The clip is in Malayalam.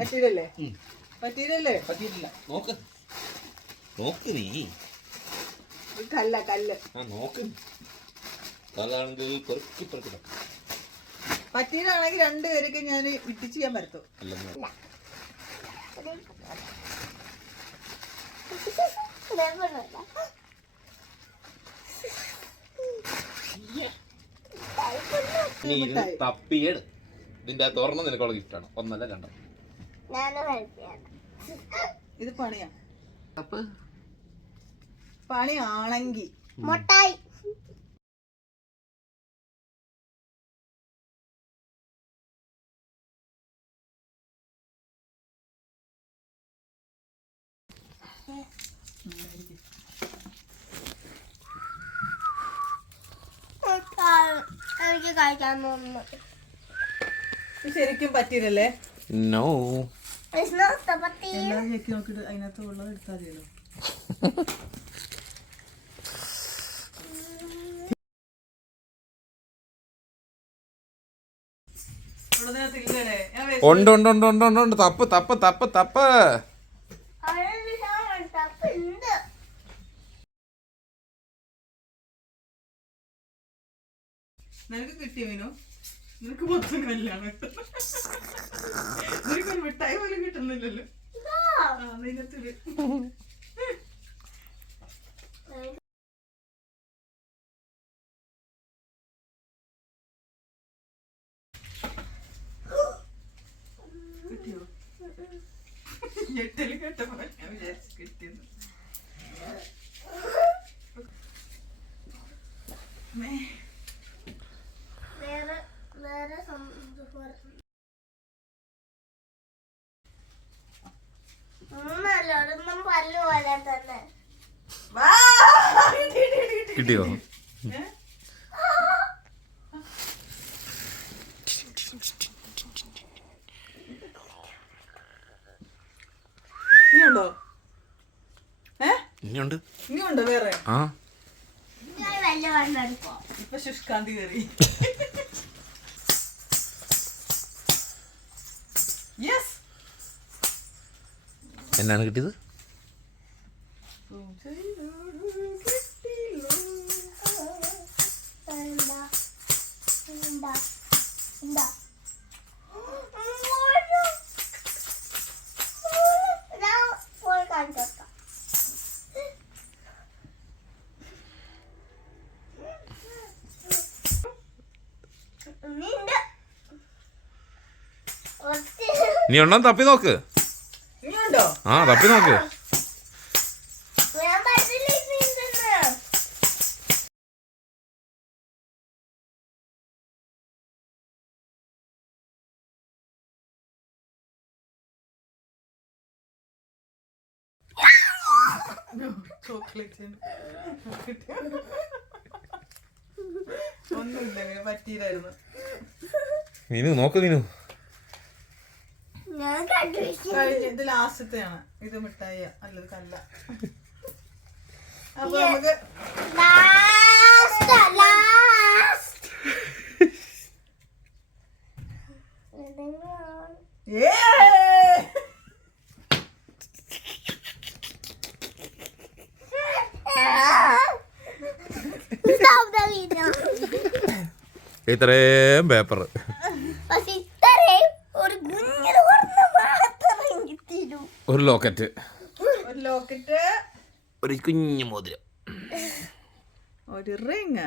പറ്റിയില്ലല്ലേ? പറ്റിയില്ലല്ലേ? പറ്റിയിട്ടില്ല. നോക്ക് നോക്ക് നീ. കല്ല കല്ല്. നോക്ക്. കല്ലാണെങ്കിൽ പെറുക്കി പെറുക്കി. പറ്റിയിലാണെങ്കിൽ രണ്ടുപേരൊക്കെ ഞാൻ ഇട്ടിച്ച് ചെയ്യാൻ പറ്റത്തു. തപ്പിയേട് ഇതിന്റെ തുറന്ന് നിനക്കുള്ള ഗിഫ്റ്റാണ്. ഒന്നല്ല രണ്ടോ. ഇത് പണിയാ. പണിയാണെങ്കി എനിക്ക് കഴിക്കാൻ തോന്നുന്നു. ശരിക്കും പറ്റിയില്ലല്ലേ? നോ. നോക്കിട്ട് അതിനകത്ത് ഉള്ളത് എടുത്താൽ മതിയല്ലോ. ഉണ്ട് ഉണ്ട് ഉണ്ട് ഉണ്ട് ഉണ്ട് ഉണ്ട്. തപ്പ് തപ്പ് തപ്പ് തപ്പ്. നിനക്ക് കിട്ടിയ മീനോ? നിനക്ക് മൊത്തം കല്ലാണ്. നിനക്കൊരു മിഠായി പോലും കിട്ടുന്നില്ലല്ലോ. കിട്ടിയോ? ഞെട്ടല് കേട്ടപ്പോ ഞാൻ വിചാരിച്ചു കിട്ടിയെന്ന്. കിട്ടിയോ? ഇനിയുണ്ടോ? ഇനിയുണ്ട്. ഇനിയുണ്ടോ വേറെ? ഇപ്പൊ ശുഷ്കാന്തി കയറി. എന്നാണ് കിട്ടിയത്? നീ ഉണ്ടോ? തപ്പി നോക്ക്. തപ്പി നോക്ക്. ഒന്നുമില്ല, പറ്റിയില്ലായിരുന്നു. മീനു നോക്ക്. മീനു ഇത് ലാസ്റ്റത്തെയാണ്. ഇത് മിഠായി അല്ലത് കല്ല. അപ്പൊ നമുക്ക് ഇത്രയും പേപ്പർ, ഒരു ലോക്കറ്റ്, ഒരു കുഞ്ഞു മോതിരം, ഒരു റിങ്.